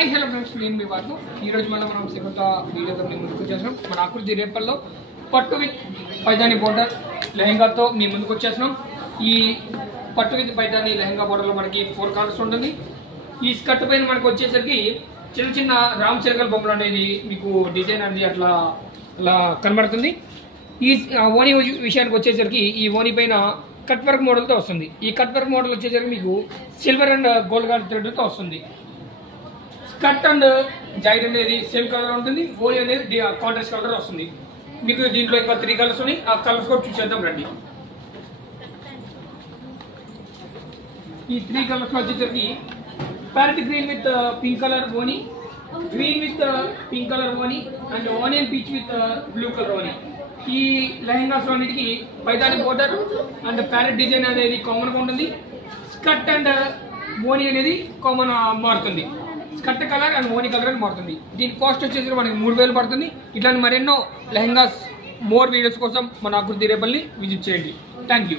Hi hello friends, నేను మీ వారు. ఈరోజు మనం కొత్త వీడియోతో మీ ముందుకు వచ్చేసినాం. మన ఆకృతి రేపల్లో పట్టు విత్ పైదాని బోర్డర్ లెహంగాతో మీ ముందుకు వచ్చేసినాం. ఈ పట్టు విత్ పైదాని లెహంగా బోర్డర్లో మనకి 4 కలర్స్ ఉంటుంది. ఈ స్కర్ట్ పైన మనకు వచ్చేసరికి చిన్న చిన్న రామ్ చిలకల బొమ్మలు అనేది మీకు డిజైన్ అనేది అట్లా కనబడుతుంది. ఈ ఓనీ విషయానికి వచ్చేసరికి ఈ ఓనీ పైన కట్ వర్క్ మోడల్తో వస్తుంది. ఈ కట్ వర్క్ మోడల్ వచ్చేసరికి మీకు సిల్వర్ అండ్ గోల్డ్ కలర్ థ్రెడ్తో వస్తుంది. స్కర్ట్ అండ్ జాకెట్ అనేది సేమ్ కలర్ ఉంటుంది. ఓనీ అనేది కాంట్రాస్ట్ కలర్ వస్తుంది. మీకు దీంట్లో ఇంకా 3 కలర్స్ ఉన్నాయి. ఆ కలర్స్ కూడా చూసేద్దాం రండి. ఈ 3 కలర్స్ వచ్చేసరికి parrot green with pink colour ఓనీ, గ్రీన్ విత్ పింక్ కలర్ ఓనీ and onion peach with blue colour ఓనీ. ఈ లెహంగాస్ అన్నిటికి పైదాని బోర్డర్ అండ్ ప్యారెట్ డిజైన్ అనేది కామన్ గా ఉంటుంది. స్కర్ట్ అండ్ ఓనీ అనేది కామన్ మారుతుంది. స్కర్ట్ కలర్ అండ్ ఓనీ కలర్ అని మారుతుంది. దీని కాస్ట్ వచ్చేసి మనకి 3000 పడుతుంది. ఇట్లాంటి మరెన్నో లెహంగాస్ మోర్ వీడియోస్ కోసం మన ఆకృతి రేపల్ని విజిట్ చేయండి. Thank you.